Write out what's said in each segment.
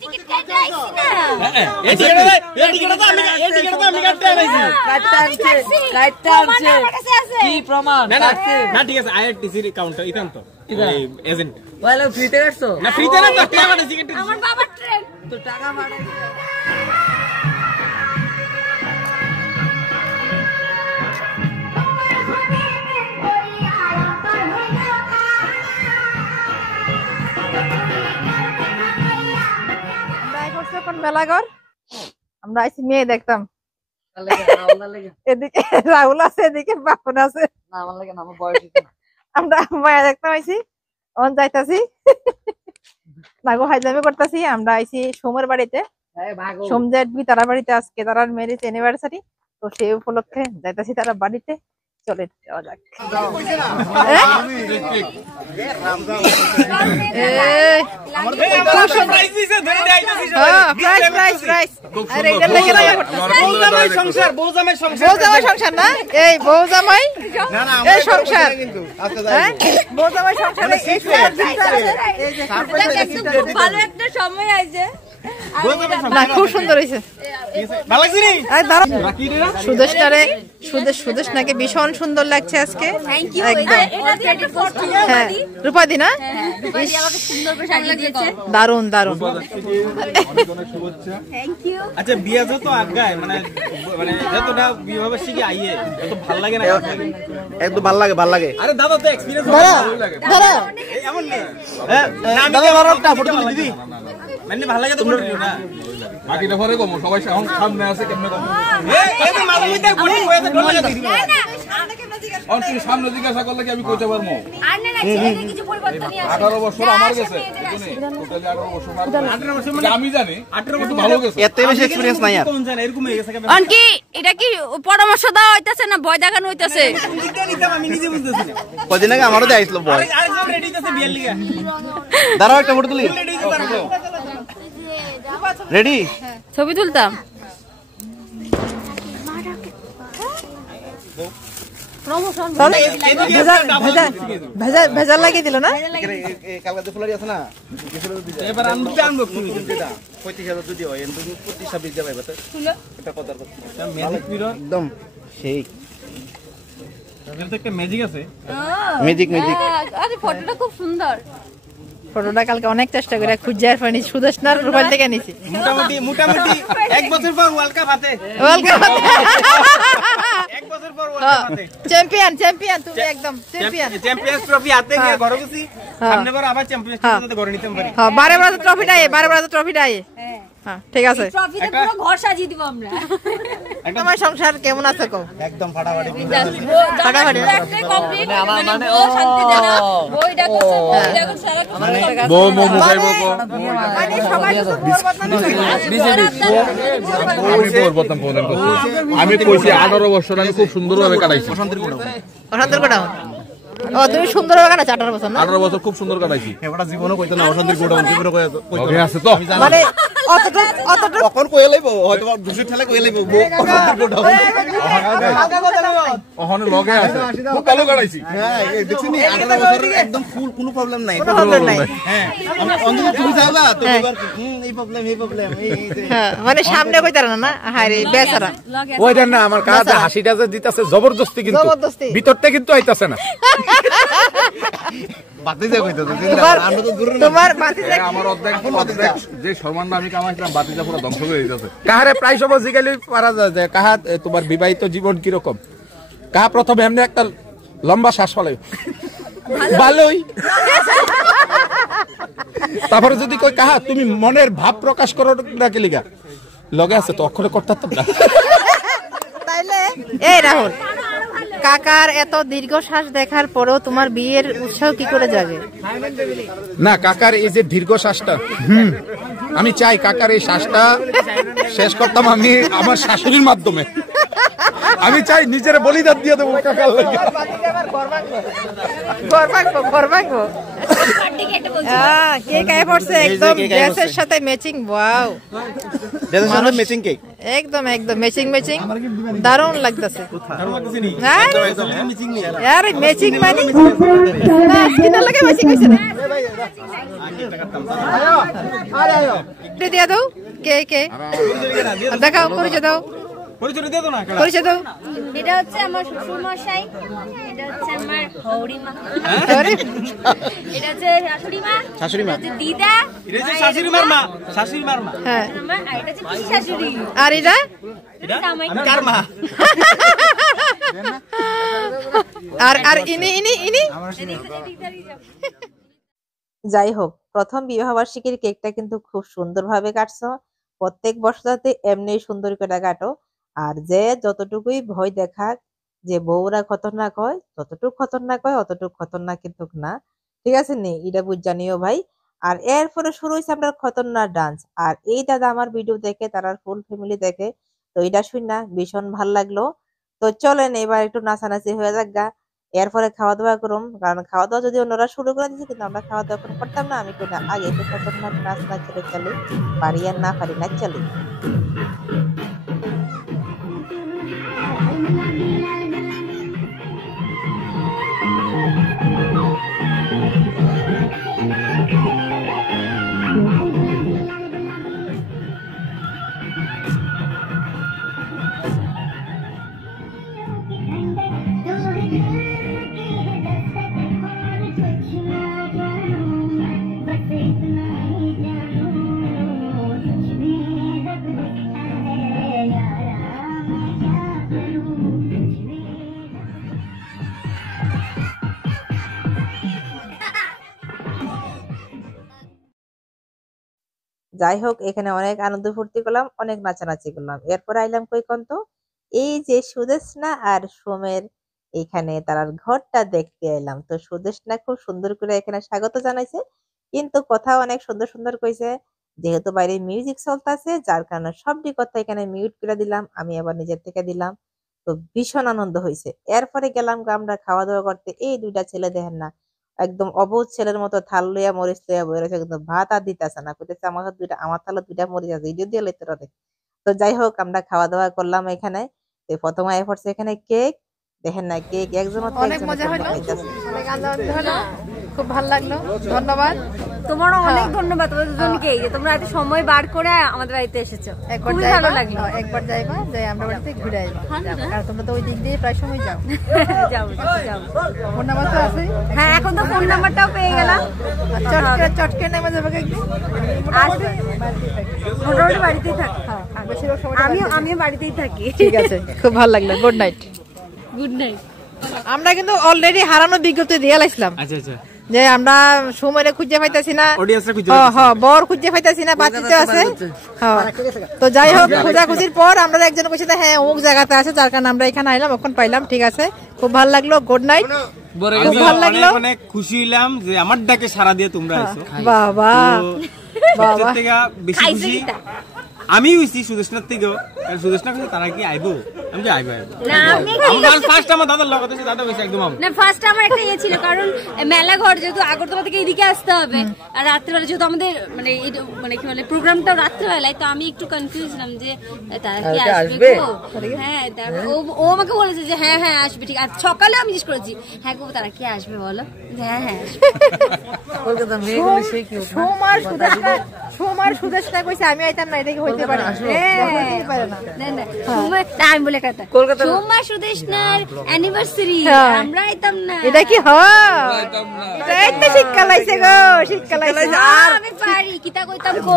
Ticket কাটতে আইছি না এই টিকিটটা তো আমি কাটতে আইছি কাটতে আনছে কি প্রমাণ না ঠিক আছে আইআরটিসি কাউন্টার ইতান তো এই এজেন্ট বলে ফ্রিতে কাটছো না ফ্রিতে না তো টাকা মারা টিকিট আমার বাবার ট্রেন তো টাকা মারা মেলাঘর আমরা আইছি মেয়ে দেখতাম এদিকে রাহুল আছে এদিকে বাপন আছে আমরা মায়া দেখতাম আইছি অন যাইতাছি নাগো হাইজামি করতেছি আমরা আইছি সোমের বাড়িতে সোমজেট বি তারা বাড়িতে আজকে তারার ম্যারেজ অ্যানিভার্সারি তো সেই উপলক্ষে যাইতাছি তারা বাড়িতে চলে যাওয়া যাক সংসার না এই বউ জামাই এই সংসার ভালো একটা সময় আইছে না খুব সুন্দর হয়েছে সুদেশ নাকি ভীষণ সুন্দর লাগছে আজকে রূপাদি না দারুন দারুন আচ্ছা বিয়া যত আগায় মানে মানে যতটা বিবাহ শিখে আইয়ে তত ভালো লাগে না একদম ভালো লাগে ভালো লাগে আরে দাদা তো এক্সপেরিয়েন্স দাদা এমন না দাদা বড় একটা ফটো তুলে দিবি মানে ভালো লাগে তো ফটো দিও না বাকিটা পরে কম সবাই সামনে আছে কেমনে কম এই তো মাঝে মধ্যে বলি কইতে ডর লাগে দিবি আর তুই সামনে জিজ্ঞাসা করলে কি আমি কইতে পারবো আর না ছেলে কিছু পরিবর্তনই আছে 18 বছর আমার গেছে টোটালি 18 বছর 18 বছর মানে আমি জানি 18 বছর ভালো গেছে এত বেশি এক্সপেরিয়েন্স নাই আর কোন জানে এরকম হয়ে গেছে অন কি এটা কি পরামর্শ দেওয়া হইতাছে না ভয় দেখানো হইতাছে আমি নিজে বুঝতেছি না কদিন আগে আমারও দেখাইছিল বয় আরে সব রেডি আছে বিয়ের লাগা দাঁড়াও একটা ফটো তুলি রেডি ছবি তুলতাম ভেজাল লাগিয়ে দিল না কালকে ফুলারি আছে না এবার আনবো 35,000 যদি হয় কিন্তু 25-26 দেবাই বাতে এটা কত ম্যাজিক পিরো একদম সেই এর তো একটা ম্যাজিক আছে ম্যাজিক আরে ফটোটা খুব সুন্দর ফটোটা কালকে অনেক চেষ্টা করে খুঁজার পানি সুদর্শনার রূপাল থেকে নিছি মোটামুটি এক বছর পর ওয়ার্ল্ড কাপ হাতে এক বছর পর ওয়ার্ল্ড কাপ হাতে চ্যাম্পিয়ন তুমি একদম চ্যাম্পিয়ন্স ট্রফি হাতে গিয়ে ঘরে গেছি সামনে বার আবার চ্যাম্পিয়ন্স ট্রফি ঘরে নিতে পারি হ্যাঁ 12 বার ট্রফিটা হ্যাঁ ঠিক আছে ট্রফিতে পুরো ঘর সাজিয়ে দিব আমরা তোমার সংসার কেমন আছে কও একদম ফাটাফাটি ফাটাফাটি একটা কমপ্লিট মানে ও শান্তি দেনা বইটা করছে বইটা করছে সারা বউ মোমো খাইবো মানে সবাই তো আমি পরিবর্তন করছি আমি কইছি 18 বছর আমি খুব সুন্দরভাবে কাটাইছি অশান্তির কোটা ও তুমি সুন্দরভাবে কাটাছ 18 বছর না 18 বছর খুব সুন্দর কাটাইছি এবারে জীবনও কইতো না অশান্তির গোটা জীবনও কইতো ওকে আছে তো মানে অতটা কখন কইয়া লাইবো হয়তো দুশো ঠেলা কইয়া লাইবো অশান্তির গোটা ওখানে লগে আছে খুব ভালো কাটাইছি হ্যাঁ দেখছিস নি 18 বছর একদম ফুল কোনো প্রবলেম নাই হ্যাঁ অন্তত তুমি যাবা তো এবার এই প্রবলেম এই হ্যাঁ মানে সামনে কইতার না হায় রে বেচারা ওইটা না আমার কাছে হাসিটা যে দিতাছে জবরদস্তি কিন্তু ভিতরতে কিন্তু আইতাছে না বাতিজা কইতো আমরা তো দূরে তোমার বাতিজা আমার অর্ধেক যে সম্মান আমি কামাইছিলাম বাতিজা পুরো ধ্বংস করে দিতেছে কাহারে প্রায় সময় জিগাইলে পারা যায় যে কাহা তোমার বিবাহিত জীবন কি রকম কাহা প্রথমে এমনি একটা লম্বা শ্বাস ফলাই ভালোই তারপরে যদি কই কাহা তুমি মনের ভাব প্রকাশ করো না কি লিগা লগে আছে তো অক্ষরে করতাম না তাইলে এই রাহুল কাকার এত দীর্ঘশ্বাস দেখার পরেও তোমার বিয়ের উৎসাহ কি করে জাগে না কাকার এই যে দীর্ঘ শ্বাসটা আমি চাই কাকার এই শ্বাসটা শেষ করতাম আমি আমার শাশুড়ির মাধ্যমে আমি চাই নিজের বলিদান দিয়ে দেবো কাকার লাগে কেক আই পড়ছে একদম ড্রেসের সাথে ম্যাচিং ওয়াও ড্রেসের সাথে ম্যাচিং কেক একদম ম্যাচিং দারুণ লাগতেছে আরে ম্যাচিং মানে না কিনা লাগে ম্যাচিং হইছে না কেকটা কাটতাম দিয়ে দাও কে কে দেখাও পরিচয় দাও পরিচয় দিয়ে দাও না পরিচয় দাও এটা হচ্ছে আমার শ্বশুর মশাই, এটা হচ্ছে আমার হৌরিমা, এটা হচ্ছে শাশুড়ি মা, এটা হচ্ছে দিদা, এটা হচ্ছে শাশুড়িমার মা, শাশুড়িমার মা। হ্যাঁ আর এটা হচ্ছে পিসি শাশুড়ি, আর এটা জামাই কার মা? আর ইনি যাই হোক, প্রথম বিবাহবার্ষিকীর কেকটা কিন্তু খুব সুন্দরভাবে কাটছো। প্রত্যেক বর্ষতে এমনি সুন্দর করে কাটো। আর যে যতটুকুই ভয় দেখাক যে বউরা খতরনাক হয়, যতটুকু খতরনাক হয় অতটুকু খতরনাক কিন্তু না, ঠিক আছে নি, এটা বুঝ জানিও ভাই। আর এরপরে শুরু হয়েছে আপনার খতরনাক ডান্স। আর এই দাদা আমার ভিডিও দেখে, তারা ফুল ফ্যামিলি দেখে, তো এটা শুন না ভীষণ ভাল লাগলো। তো চলেন এবার একটু নাচানাচি হয়ে যাক গা, এরপরে খাওয়া দাওয়া করুম। কারণ খাওয়া দাওয়া যদি অন্যরা শুরু করে দিচ্ছে, কিন্তু আমরা খাওয়া দাওয়া করতাম না। আমি আগে একটু খতরনাক নাচ না চলে চলে পারি আর না পারি না চলে। যাই হোক, এখানে অনেক আনন্দ ফুর্তি করলাম, অনেক নাচানাচি করলাম। এরপর আইলাম কই কন্ত, এই যে সুদেশনা আর সোমের এখানে তার ঘরটা দেখতে এলাম। তো সুদেশনা খুব সুন্দর করে এখানে স্বাগত জানাইছে, কিন্তু কথা অনেক সুন্দর সুন্দর কইছে। যেহেতু বাইরে মিউজিক চলতেছে, যার কারণে সবটি কথা এখানে মিউট করে দিলাম, আমি আবার নিজের থেকে দিলাম। তো ভীষণ আনন্দ হয়েছে। এরপরে গেলাম আমরা খাওয়া দাওয়া করতে। এই দুইটা ছেলে দেখেন না, একদম অবুঝ ছেলের মতো থাল লইয়া মরিচ লইয়া বই রয়েছে, কিন্তু ভাত আর দিতেছে না, কইতেছে আমার থালা দুইটা মরিচ আছে, ইডিও দিয়ে লইতে রাখে। তো যাই হোক, আমরা খাওয়া দাওয়া করলাম এখানে। প্রথমে আয় পড়ছে এখানে কেক, দেখেন না কেক একজন অনেক মজা হলো, অনেক আনন্দ হলো, খুব ভালো লাগলো। ধন্যবাদ, তোমারও অনেক ধন্যবাদ তোমাদের দুজনকে, যে তোমরা এত সময় বার করে আমাদের বাড়িতে এসেছো। খুবই ভালো লাগলো। একবার যাইবা, যাই আমরা বাড়িতে ঘুরে আইবা, কারণ তোমরা তো ওই দিক দিয়ে প্রায় সময় যাও। যাও। ফোন নাম্বার তো আছে? হ্যাঁ, এখন তো ফোন নাম্বারটাও পেয়ে গেলাম। চটকে নেমে যাবে একটু, আসবে, মোটামুটি বাড়িতেই থাকি। আমিও বাড়িতেই থাকি। ঠিক আছে, খুব ভালো লাগলো। Good night. Good night. আমরা কিন্তু অলরেডি হারানো বিজ্ঞপ্তি দিয়ে লাইছিলাম। আচ্ছা আচ্ছা, যে আমরা সময় খুঁজে পাইতেছি না, অডিয়েন্সরা খুঁজে বর খুঁজে পাইতেছি না, বাচ্চাতে আছে। তো যাই হোক, খোঁজাখুঁজির পর আমরা একজন কইছে হ্যাঁ অমুক জায়গাতে আছে, যার কারণে আমরা এখানে আইলাম, এখন পাইলাম। ঠিক আছে, খুব ভালো লাগলো। Good night. খুব ভালো লাগলো, অনেক খুশি হইলাম যে আমার ডাকে সাড়া দিয়ে তোমরা আইছো। বাবা বাবা, বেশি খুশি আমি হইছি সুদেশনার থেকেও। সুদেশনা কইছে তারা কি আইবো, আমি যে আইবো না, আমি ফার্স্ট আমার দাদার লগত আছে, দাদা কইছে একদম না, ফার্স্ট আমার একটা ইয়ে ছিল, কারণ মেলা ঘর যেহেতু আগরতলা থেকে এদিকে আসতে হবে, আর রাত্রেবেলা যেহেতু আমাদের মানে কি বলে প্রোগ্রামটা রাত্রেবেলায়, তো আমি একটু কনফিউজ ছিলাম যে তারা কি আসবে। হ্যাঁ, ও আমাকে বলেছে যে হ্যাঁ হ্যাঁ আসবে। ঠিক আছে, সকালে আমি জিজ্ঞেস করেছি হ্যাঁ গো তারা কি আসবে বলো, হ্যাঁ হ্যাঁ কলকাতা মেয়েগুলো সেই কি সোমার সুদেশনা কইছে আমি আইতাম না, এটা কি হইতে পারে? আমি বলে কথা সোমবার সুদেশনার অ্যানিভার্সারি, আমরা আইতাম না। এটা কি হয়? এই তো শীতকাল আইছে গো, শীতকাল আইছে। আমি পারি কিতা কইতাম গো,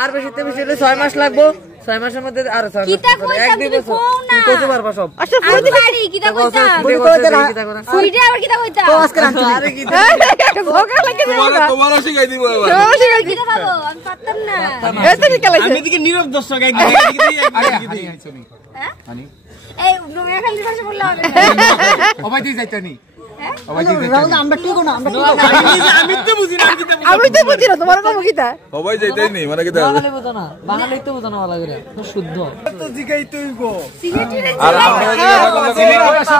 আর বেশিতে বেশি 6 মাস লাগবো। 6 মাসের মধ্যে আর 6 মাস কিতা কইতাম তুমি কোন না কইতে পারবা সব। আচ্ছা আমি পারি কিতা কইতাম, সুইডে আবার কিতা কইতাম, তো আজকে রাখছি আরে কি ভোগা লাগে না, তোমারও শিখাই দিব এবার। কিতা ভাবো আমি পারতাম না। এই তো শীতকাল আইছে। আমি এদিকে নীরব দর্শক, একদিকে এই নোয়াখালীর ভাষা বললে হবে অবাই দিয়ে যাইতো নি, আমি তো বুঝি না আমি তো বুঝি না তোমার নাম কিতা। সবাই যাইতেই নেই মানে কি বাঙালি বুঝো না, বাঙালি তো বুঝো না ভালো করে, শুদ্ধ তো জিগাই তুইবো আর আমরা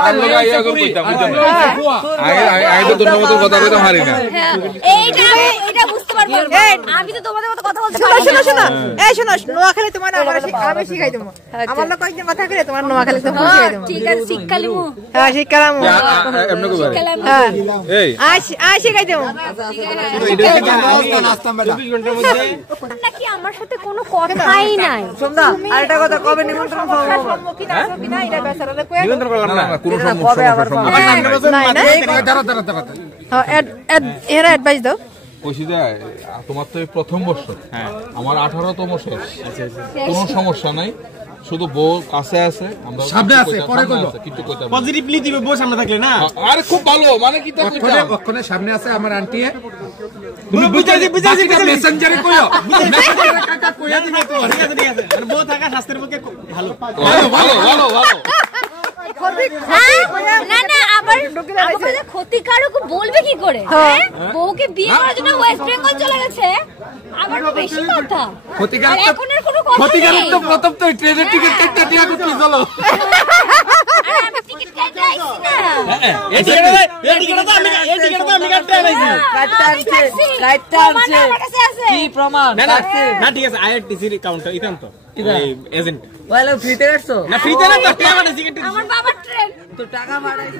আমরা আইয়া কর কইতাম বুঝছেন আগে তো তোর মতো কথা কইতাম হারি না। এইটা বুঝতে পারবো, আমি তো তোমাদের মতো কথা বলছি। শোনো এই শোনো, নোয়াখালী তোমার আমি শিখাই দেবো, আমার লোক কয়েকদিন কথা কইলে তোমার নোয়াখালী তো শিখাই দেবো। ঠিক আছে, শিক্ষালিমু। হ্যাঁ শিক্ষালামু। এমন কইবা খেলাম এই শিখাই দেবো নাকি আমার সাথে কোনো কথাই নাই সন্ধ্যা আরেকটা কথা, কবে নিমন্ত্রণ পাবো? নিমন্ত্রণ করলাম না না না কোনো সমস্যা এরা অ্যাডভাইস দাও। কইছিদা তোমার তো এই প্রথম বর্ষ, আমার 18তম শেষ, কোনো সমস্যা নাই, শুধু বউ কাছে আছে, আমরা সামনে আছে, পরে কইলো কিছু কইতে পারবো। পজিটিভলি দিবে বউ সামনে থাকলে না। আরে খুব ভালো, মানে কি তা কইতা ওখানে সামনে আছে আমার আন্টি, তুমি বুঝাইছি মেসেঞ্জারে কইও, মেসেঞ্জারে কাকা কইয়া দিবে তোমার। ঠিক আছে ঠিক আছে, মানে বউ থাকা স্বাস্থ্যের পক্ষে ভালো। ভালো ভালো ভালো। না না আবার আমাকে ক্ষতিকারক বলবে কি করে? বউকে বিয়ে করার জন্য ওয়েস্ট বেঙ্গল চলে গেছে, আবার বেশি কথা। ক্ষতিকারক আর এখন আর কোনো কথা ক্ষতিকারক নেই। তো প্রথম তো ট্রেনের টিকিট কেটে দিয়া করতে চলো। আরে আমি টিকিট কেটে আইছি না। এই টিকেটটা তো আমি কাটতে আনাইছি। আমার কাছে আছে। কি প্রমাণ? না না না ঠিক আছে, আইআরটিসির কাউন্টার ইতান তো এই এজেন্ট বলে ফ্রিতে কাটছো? না ফ্রিতে না, তো টাকা টিকিট আমার বাবার ট্রেন। তো টাকা ভাড়াইছে।